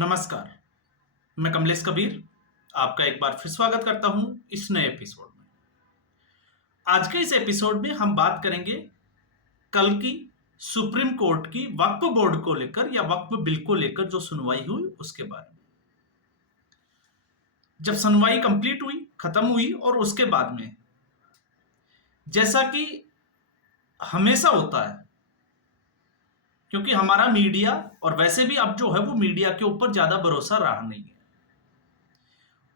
नमस्कार, मैं कमलेश कबीर आपका एक बार फिर स्वागत करता हूं इस नए एपिसोड में। आज के इस एपिसोड में हम बात करेंगे कल की सुप्रीम कोर्ट की वक्फ बोर्ड को लेकर या वक्फ बिल को लेकर जो सुनवाई हुई उसके बारे में। जब सुनवाई कंप्लीट हुई, खत्म हुई और उसके बाद में जैसा कि हमेशा होता है, क्योंकि हमारा मीडिया और वैसे भी अब जो है वो मीडिया के ऊपर ज्यादा भरोसा रहा नहीं है।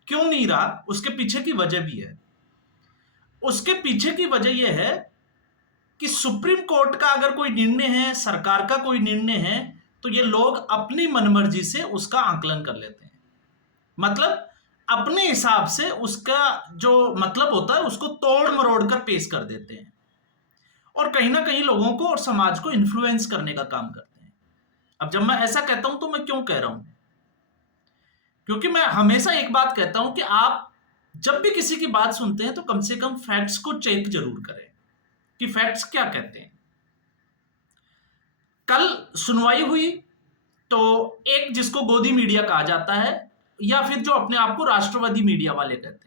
क्यों नहीं रहा, उसके पीछे की वजह भी है। उसके पीछे की वजह यह है कि सुप्रीम कोर्ट का अगर कोई निर्णय है, सरकार का कोई निर्णय है, तो ये लोग अपनी मनमर्जी से उसका आकलन कर लेते हैं। मतलब अपने हिसाब से उसका जो मतलब होता है उसको तोड़ मरोड़ कर पेश कर देते हैं और कहीं ना कहीं लोगों को और समाज को इन्फ्लुएंस करने का काम करते हैं। अब जब मैं ऐसा कहता हूं तो मैं क्यों कह रहा हूं? क्योंकि मैं हमेशा एक बात कहता हूं कि आप जब भी किसी की बात सुनते हैं तो कम से कम फैक्ट्स को चेक जरूर करें कि फैक्ट्स क्या कहते हैं। कल सुनवाई हुई तो एक जिसको गोदी मीडिया कहा जाता है या फिर जो अपने आप को राष्ट्रवादी मीडिया वाले कहते हैं,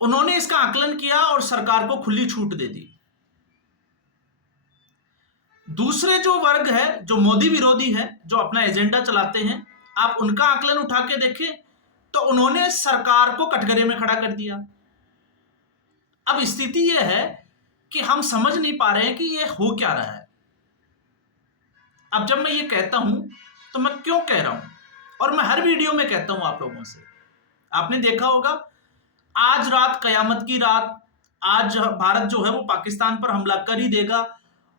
उन्होंने इसका आकलन किया और सरकार को खुली छूट दे दी। दूसरे जो वर्ग है, जो मोदी विरोधी है, जो अपना एजेंडा चलाते हैं, आप उनका आकलन उठा के देखें तो उन्होंने सरकार को कटघरे में खड़ा कर दिया। अब स्थिति यह है कि हम समझ नहीं पा रहे हैं कि यह हो क्या रहा है। अब जब मैं ये कहता हूं तो मैं क्यों कह रहा हूं, और मैं हर वीडियो में कहता हूं आप लोगों से, आपने देखा होगा आज रात कयामत की रात, आज भारत जो है वो पाकिस्तान पर हमला कर ही देगा।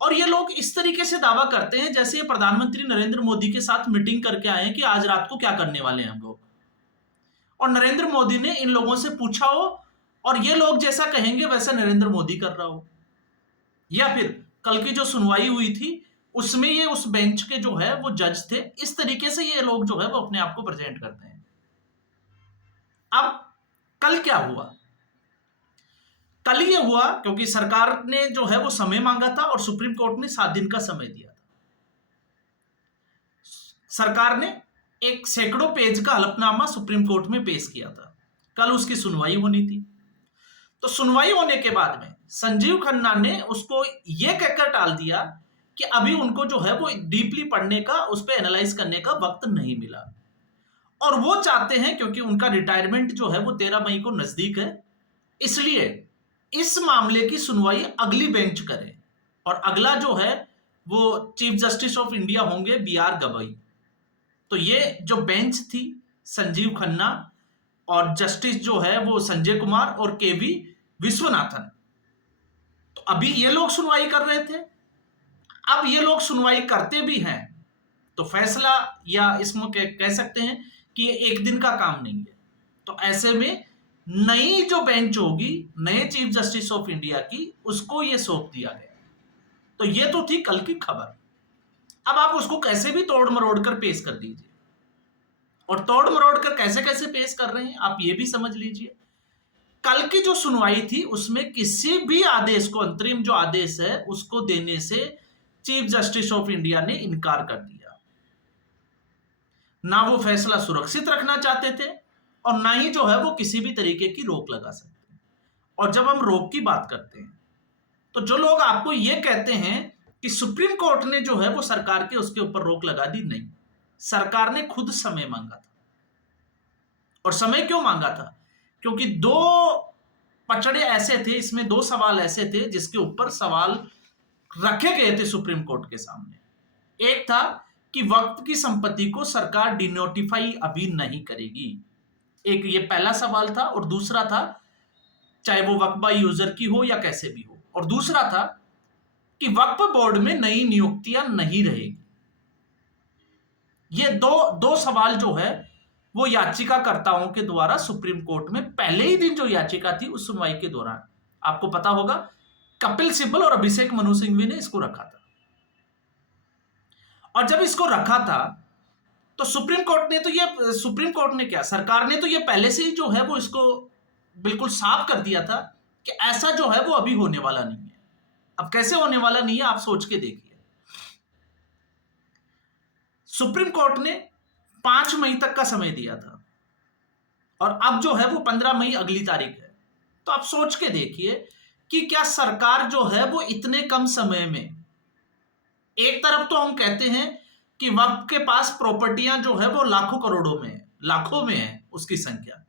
और ये लोग इस तरीके से दावा करते हैं जैसे ये प्रधानमंत्री नरेंद्र मोदी के साथ मीटिंग करके आए हैं कि आज रात को क्या करने वाले हैं हम लोग, और नरेंद्र मोदी ने इन लोगों से पूछा हो और ये लोग जैसा कहेंगे वैसा नरेंद्र मोदी कर रहा हो। या फिर कल की जो सुनवाई हुई थी उसमें ये उस बेंच के जो है वो जज थे, इस तरीके से ये लोग जो है वो अपने आप को प्रेजेंट करते हैं। अब कल क्या हुआ? कल ये हुआ क्योंकि सरकार ने जो है वो समय मांगा था और सुप्रीम कोर्ट ने 7 दिन का समय दिया था। सरकार ने एक सैकड़ों पेज का हलफनामा सुप्रीम कोर्ट में पेश किया था। कल उसकी सुनवाई होनी थी। तो सुनवाई होने के बाद में संजीव खन्ना ने उसको यह कहकर टाल दिया कि अभी उनको जो है वो डीपली पढ़ने का, उस पर एनालाइज करने का वक्त नहीं मिला। और वो चाहते हैं क्योंकि उनका रिटायरमेंट जो है वो 13 मई को नजदीक है, इसलिए इस मामले की सुनवाई अगली बेंच करे। और अगला जो है वो चीफ जस्टिस ऑफ इंडिया होंगे BR गवई। तो ये जो बेंच थी संजीव खन्ना और जस्टिस जो है वो संजय कुमार और KV विश्वनाथन, तो अभी ये लोग सुनवाई कर रहे थे। अब ये लोग सुनवाई करते भी हैं तो फैसला, या इसमें कह सकते हैं कि ये एक दिन का काम नहीं है। तो ऐसे में नई जो बेंच होगी नए चीफ जस्टिस ऑफ इंडिया की, उसको ये सौंप दिया गया। तो ये तो थी कल की खबर। अब आप उसको कैसे भी तोड़ मरोड़ कर पेश कर दीजिए, और तोड़ मरोड़ कर कैसे कैसे पेश कर रहे हैं आप ये भी समझ लीजिए। कल की जो सुनवाई थी उसमें किसी भी आदेश को, अंतरिम जो आदेश है उसको देने से चीफ जस्टिस ऑफ इंडिया ने इनकार कर दिया। ना वो फैसला सुरक्षित रखना चाहते थे और ना ही जो है वो किसी भी तरीके की रोक लगा सकते हैं। और जब हम रोक की बात करते हैं तो जो लोग आपको ये कहते हैं कि सुप्रीम कोर्ट ने जो है वो सरकार के उसके ऊपर रोक लगा दी, नहीं, सरकार ने खुद समय मांगा था। और समय क्यों मांगा था? क्योंकि 2 पचड़े ऐसे थे, इसमें 2 सवाल ऐसे थे जिसके ऊपर सवाल रखे गए थे सुप्रीम कोर्ट के सामने। एक था कि वक्फ की संपत्ति को सरकार डिनोटिफाई अभी नहीं करेगी, एक ये पहला सवाल था। और दूसरा था, चाहे वो वक्फ यूजर की हो या कैसे भी हो, और दूसरा था कि वक्फ बोर्ड में नई नियुक्तियां नहीं रहेगी। ये दो सवाल जो है वो याचिकाकर्ताओं के द्वारा सुप्रीम कोर्ट में पहले ही दिन जो याचिका थी उस सुनवाई के दौरान, आपको पता होगा, कपिल सिब्बल और अभिषेक मनु सिंघवी ने इसको रखा था। और जब इसको रखा था तो सुप्रीम कोर्ट ने क्या, सरकार ने तो ये पहले से ही जो है वो इसको बिल्कुल साफ कर दिया था कि ऐसा जो है वो अभी होने वाला नहीं है। अब कैसे होने वाला नहीं है आप सोच के देखिए। सुप्रीम कोर्ट ने 5 मई तक का समय दिया था और अब जो है वो 15 मई अगली तारीख है। तो आप सोच के देखिए कि क्या सरकार जो है वो इतने कम समय में, एक तरफ तो हम कहते हैं कि वक्फ के पास प्रॉपर्टियां जो है वो लाखों करोड़ों में है, लाखों में है उसकी संख्या,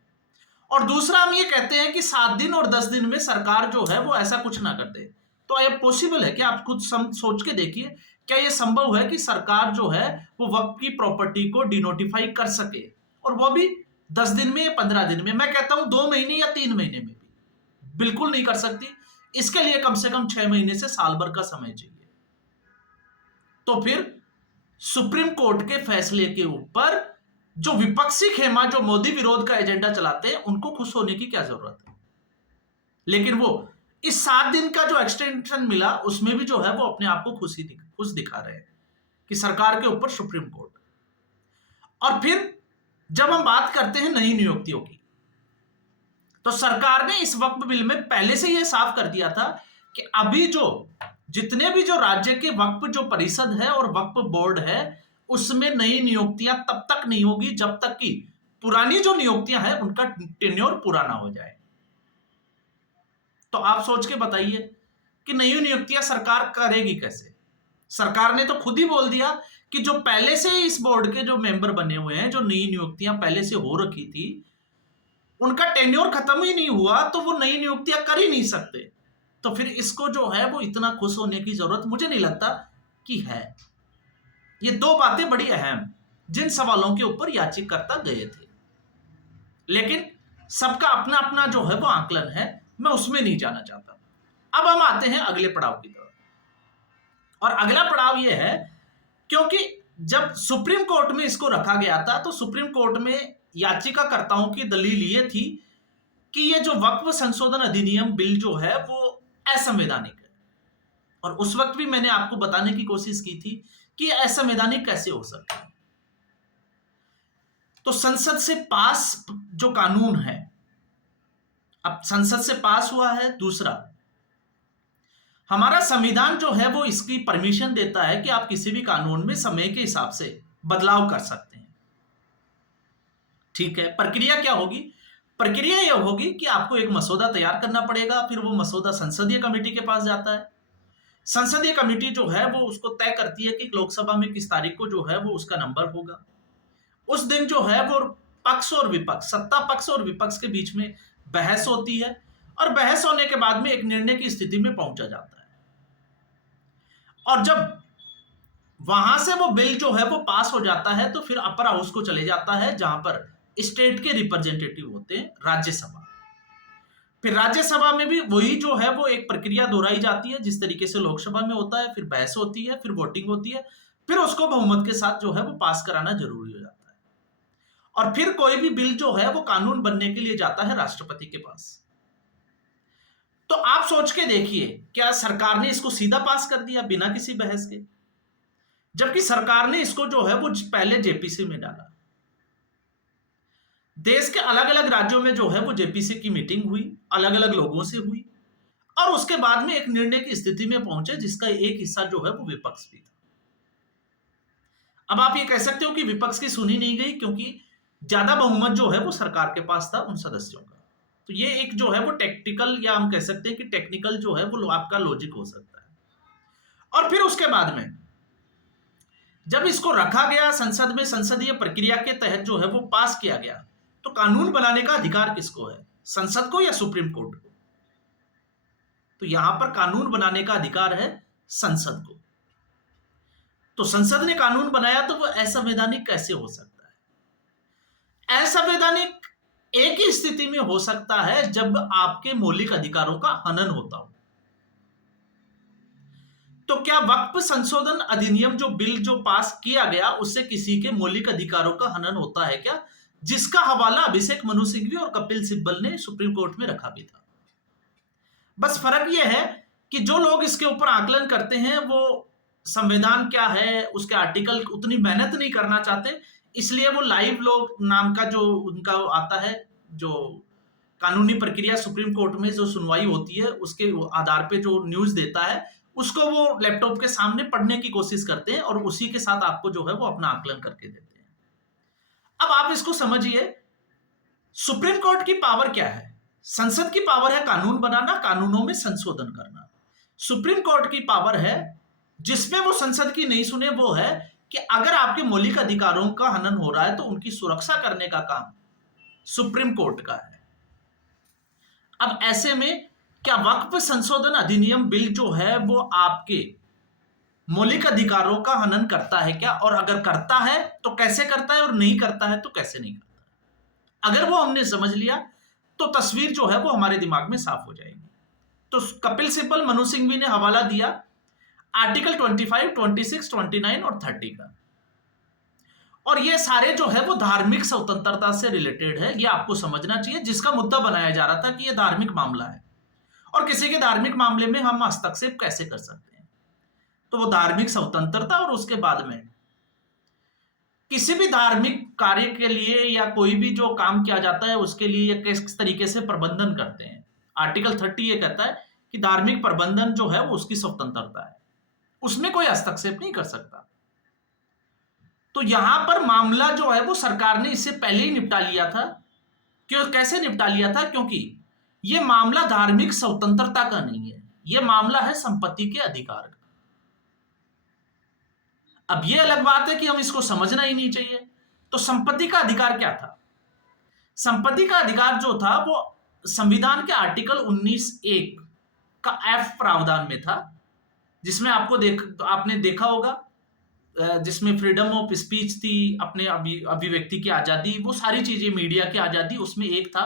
और दूसरा हम ये कहते हैं कि 7 दिन और 10 दिन में सरकार जो है वो ऐसा कुछ ना कर दे। तो ये पॉसिबल है कि आप खुद सोच के देखिए, क्या ये संभव है कि सरकार जो है वो वक्फ की प्रॉपर्टी को डिनोटिफाई कर सके, और वो भी 10 दिन में या 15 दिन में? मैं कहता हूं 2 महीने या 3 महीने में भी बिल्कुल नहीं कर सकती। इसके लिए कम से कम 6 महीने से साल भर का समय चाहिए। तो फिर सुप्रीम कोर्ट के फैसले के ऊपर जो विपक्षी खेमा, जो मोदी विरोध का एजेंडा चलाते हैं, उनको खुश होने की क्या जरूरत है? लेकिन वो इस 7 दिन का जो एक्सटेंशन मिला उसमें भी जो है वो अपने आप को खुश दिखा रहे हैं कि सरकार के ऊपर सुप्रीम कोर्ट। और फिर जब हम बात करते हैं नई नियुक्तियों की, तो सरकार ने इस वक्फ बिल में पहले से यह साफ कर दिया था कि अभी जो जितने भी जो राज्य के वक्फ जो परिषद है और वक्फ बोर्ड है, उसमें नई नियुक्तियां तब तक नहीं होगी जब तक कि पुरानी जो नियुक्तियां हैं उनका टेन्योर पूरा ना हो जाए। तो आप सोच के बताइए कि नई नियुक्तियां सरकार करेगी कैसे? सरकार ने तो खुद ही बोल दिया कि जो पहले से इस बोर्ड के जो मेंबर बने हुए हैं, जो नई नियुक्तियां पहले से हो रखी थी, उनका टेन्योर खत्म ही नहीं हुआ, तो वो नई नियुक्तियां कर ही नहीं सकते। तो फिर इसको जो है वो इतना खुश होने की जरूरत मुझे नहीं लगता कि है। ये दो बातें बड़ी अहम, जिन सवालों के ऊपर याचिकाकर्ता गए थे, लेकिन सबका अपना अपना जो है वो आकलन है, मैं उसमें नहीं जाना चाहता। अब हम आते हैं अगले पड़ाव की तरफ, और अगला पड़ाव यह है, क्योंकि जब सुप्रीम कोर्ट में इसको रखा गया था तो सुप्रीम कोर्ट में याचिकाकर्ताओं की दलील ये थी कि ये जो वक्फ संशोधन अधिनियम बिल जो है वो असंवैधानिक है। और उस वक्त भी मैंने आपको बताने की कोशिश की थी कि ये असंवैधानिक कैसे हो सकता है। तो संसद से पास जो कानून है, अब संसद से पास हुआ है, दूसरा हमारा संविधान जो है वो इसकी परमिशन देता है कि आप किसी भी कानून में समय के हिसाब से बदलाव कर सकते हैं। ठीक है, प्रक्रिया क्या होगी? प्रक्रिया यह होगी कि आपको एक मसौदा तैयार करना पड़ेगा, फिर वो मसौदा संसदीय कमेटी के पास जाता है। संसदीय कमेटी जो है वो उसको तय करती है कि लोकसभा में किस तारीख को जो है वो उसका नंबर होगा। उस दिन जो है वो पक्ष और विपक्ष, सत्ता पक्ष और विपक्ष के बीच में बहस होती है, और बहस होने के बाद में एक निर्णय की स्थिति में पहुंचा जाता है। और जब वहां से वो बिल जो है वो पास हो जाता है, तो फिर अपर हाउस को चले जाता है, जहां पर स्टेट के रिप्रेजेंटेटिव होते हैं, राज्यसभा। फिर राज्यसभा में भी वही जो है वो एक प्रक्रिया दोहराई जाती है जिस तरीके से लोकसभा में होता है। फिर बहस होती है, फिर वोटिंग होती है, फिर उसको बहुमत के साथ जो है वो पास कराना जरूरी हो जाता है। और फिर कोई भी बिल जो है वो कानून बनने के लिए जाता है राष्ट्रपति के पास। तो आप सोच के देखिए, क्या सरकार ने इसको सीधा पास कर दिया बिना किसी बहस के? जबकि सरकार ने इसको जो है वो पहले जेपीसी में डाला। देश के अलग अलग राज्यों में जो है वो जेपीसी की मीटिंग हुई, अलग अलग लोगों से हुई, और उसके बाद में एक निर्णय की स्थिति में पहुंचे जिसका एक हिस्सा जो है वो विपक्ष भी था। अब आप ये कह सकते हो कि विपक्ष की सुनी नहीं गई क्योंकि ज्यादा बहुमत जो है वो सरकार के पास था, उन सदस्यों का। तो ये एक जो है वो टेक्टिकल, या हम कह सकते हैं कि टेक्निकल जो है वो आपका लॉजिक हो सकता है। और फिर उसके बाद में जब इसको रखा गया संसद में, संसदीय प्रक्रिया के तहत जो है वो पास किया गया, तो कानून बनाने का अधिकार किसको है? संसद को या सुप्रीम कोर्ट को? तो यहां पर कानून बनाने का अधिकार है संसद को। तो संसद ने कानून बनाया, तो वो असंवैधानिक कैसे हो सकता है? असंवैधानिक एक ही स्थिति में हो सकता है जब आपके मौलिक अधिकारों का हनन होता हो। तो क्या वक्फ संशोधन अधिनियम जो बिल जो पास किया गया उससे किसी के मौलिक अधिकारों का हनन होता है क्या? जिसका हवाला अभिषेक मनु सिंघवी और कपिल सिब्बल ने सुप्रीम कोर्ट में रखा भी था। बस फर्क यह है कि जो लोग इसके ऊपर आकलन करते हैं वो संविधान क्या है, उसके आर्टिकल उतनी मेहनत नहीं करना चाहते, इसलिए वो लाइव लोग नाम का जो उनका आता है, जो कानूनी प्रक्रिया सुप्रीम कोर्ट में जो सुनवाई होती है उसके आधार पे जो न्यूज देता है, उसको वो लैपटॉप के सामने पढ़ने की कोशिश करते हैं और उसी के साथ आपको जो है वो अपना आकलन करके देते हैं। अब आप इसको समझिए, सुप्रीम कोर्ट की पावर क्या है? संसद की पावर है कानून बनाना, कानूनों में संशोधन करना। सुप्रीम कोर्ट की पावर है, जिसमें वो संसद की नहीं सुने, वो है कि अगर आपके मौलिक अधिकारों का हनन हो रहा है तो उनकी सुरक्षा करने का काम सुप्रीम कोर्ट का है। अब ऐसे में क्या वक्फ संशोधन अधिनियम बिल जो है वो आपके मौलिक अधिकारों का हनन करता है क्या? और अगर करता है तो कैसे करता है, और नहीं करता है तो कैसे नहीं करता है? अगर वो हमने समझ लिया तो तस्वीर जो है वो हमारे दिमाग में साफ हो जाएगी। तो कपिल सिब्बल, मनु सिंघवी ने हवाला दिया आर्टिकल 25, 26, 29 और 30 का, और ये सारे जो है वो धार्मिक स्वतंत्रता से रिलेटेड है। ये आपको समझना चाहिए, जिसका मुद्दा बनाया जा रहा था कि ये धार्मिक मामला है और किसी के धार्मिक मामले में हम हस्तक्षेप कैसे कर सकते हैं। तो वो धार्मिक स्वतंत्रता, और उसके बाद में किसी भी धार्मिक कार्य के लिए या कोई भी जो काम किया जाता है उसके लिए ये किस तरीके से प्रबंधन करते हैं। आर्टिकल 30 ये कहता है कि धार्मिक प्रबंधन जो है वो उसकी स्वतंत्रता है, उसमें कोई हस्तक्षेप नहीं कर सकता। तो यहां पर मामला जो है वो सरकार ने इससे पहले ही निपटा लिया था। क्यों, कैसे निपटा लिया था? क्योंकि यह मामला धार्मिक स्वतंत्रता का नहीं है, यह मामला है संपत्ति के अधिकार का। अब यह अलग बात है कि हम इसको समझना ही नहीं चाहिए। तो संपत्ति का अधिकार क्या था? संपत्ति का अधिकार जो था वो संविधान के आर्टिकल 19(1) का एफ प्रावधान में था, जिसमें आपने देखा होगा, जिसमें फ्रीडम ऑफ स्पीच थी, अपने अभिव्यक्ति की आजादी, वो सारी चीजें, मीडिया की आजादी, उसमें एक था,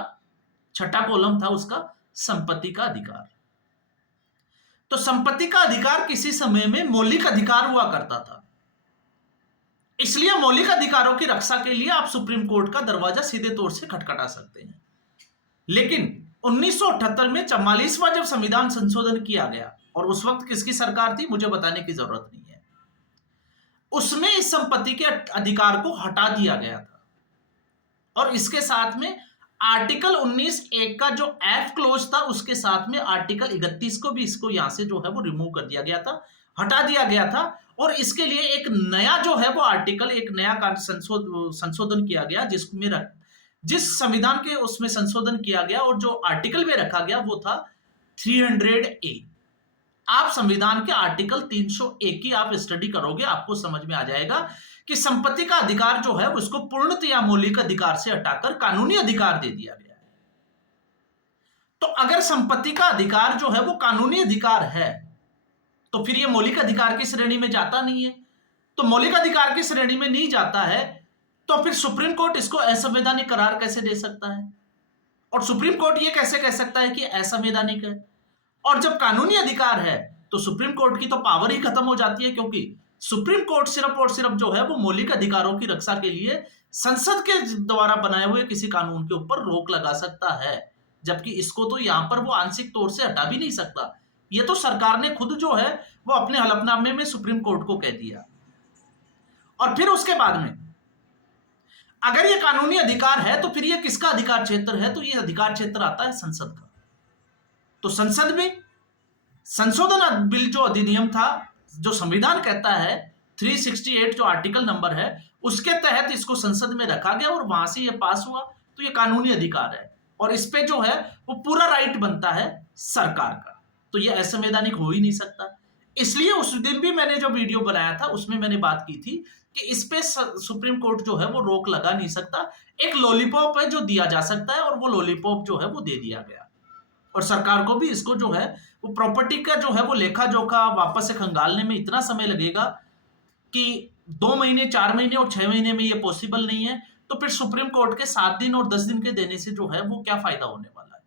छठा कॉलम था उसका, संपत्ति का अधिकार। तो संपत्ति का अधिकार किसी समय में मौलिक अधिकार हुआ करता था, इसलिए मौलिक अधिकारों की रक्षा के लिए आप सुप्रीम कोर्ट का दरवाजा सीधे तौर से खटखटा सकते हैं। लेकिन 1978 में 44वां जब संविधान संशोधन किया गया, और उस वक्त किसकी सरकार थी मुझे बताने की जरूरत नहीं है, उसमें इस संपत्ति के अधिकार को हटा दिया गया था, और इसके साथ में आर्टिकल 19(1) का जो एफ क्लोज था उसके साथ में आर्टिकल 31 को भी इसको यहां से जो है वो रिमूव कर दिया गया था, हटा दिया गया था। और इसके लिए एक नया जो है वो आर्टिकल, एक नया संशोधन किया गया, जिस संविधान के उसमें संशोधन किया गया और जो आर्टिकल में रखा गया वो था 300A। आप संविधान के आर्टिकल 301 की आप स्टडी करोगे, आपको समझ में आ जाएगा कि संपत्ति का अधिकार जो है उसको पूर्णतया मौलिक अधिकार से हटाकर कानूनी अधिकार दे दिया गया है। तो अगर संपत्ति का अधिकार जो है वो कानूनी अधिकार है तो फिर ये मौलिक अधिकार की श्रेणी में जाता नहीं है। तो मौलिक अधिकार की श्रेणी में नहीं जाता है तो फिर सुप्रीम कोर्ट इसको असंवैधानिक करार कैसे दे सकता है, और सुप्रीम कोर्ट ये कैसे कह सकता है कि असंवैधानिक है? और जब कानूनी अधिकार है तो सुप्रीम कोर्ट की तो पावर ही खत्म हो जाती है, क्योंकि सुप्रीम कोर्ट सिर्फ और सिर्फ जो है वो मौलिक अधिकारों की रक्षा के लिए संसद के द्वारा बनाए हुए किसी कानून के ऊपर रोक लगा सकता है, जबकि इसको तो यहां पर वो आंशिक तौर से हटा भी नहीं सकता। ये तो सरकार ने खुद जो है वो अपने हलफनामे में सुप्रीम कोर्ट को कह दिया। और फिर उसके बाद में अगर ये कानूनी अधिकार है तो फिर ये किसका अधिकार क्षेत्र है? तो ये अधिकार क्षेत्र आता है संसद का। तो संसद में संशोधन बिल जो अधिनियम था, जो संविधान कहता है 368 जो आर्टिकल नंबर है, उसके तहत इसको संसद में रखा गया और वहां से ये पास हुआ, तो ये कानूनी अधिकार है और इस पे जो है वो पूरा राइट बनता है सरकार का। तो ये असंवैधानिक हो ही नहीं सकता। इसलिए उस दिन भी मैंने जो वीडियो बनाया था उसमें मैंने बात की थी कि इस पे सुप्रीम कोर्ट जो है वो रोक लगा नहीं सकता। एक लॉलीपॉप है जो दिया जा सकता है और वो लॉलीपॉप जो है वो दे दिया गया, और सरकार को भी इसको जो है वो प्रॉपर्टी का जो है वो लेखा जोखा वापस से खंगालने में इतना समय लगेगा कि 2 महीने, 4 महीने और 6 महीने में ये पॉसिबल नहीं है। तो फिर सुप्रीम कोर्ट के 7 दिन और 10 दिन के देने से जो है वो क्या फायदा होने वाला है?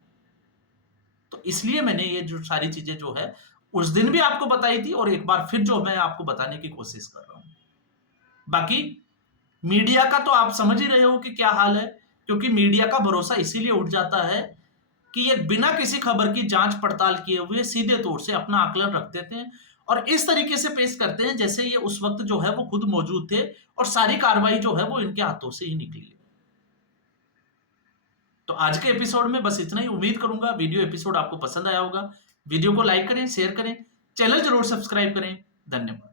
तो इसलिए मैंने ये जो सारी चीजें जो है उस दिन भी आपको बताई थी और एक बार फिर जो मैं आपको बताने की कोशिश कर रहा हूं। बाकी मीडिया का तो आप समझ ही रहे हो कि क्या हाल है, क्योंकि मीडिया का भरोसा इसीलिए उठ जाता है कि ये बिना किसी खबर की जांच पड़ताल किए हुए सीधे तौर से अपना आकलन रख देते हैं और इस तरीके से पेश करते हैं जैसे ये उस वक्त जो है वो खुद मौजूद थे और सारी कार्रवाई जो है वो इनके हाथों से ही निकली है। तो आज के एपिसोड में बस इतना ही। उम्मीद करूंगा वीडियो एपिसोड आपको पसंद आया होगा। वीडियो को लाइक करें, शेयर करें, चैनल जरूर सब्सक्राइब करें। धन्यवाद।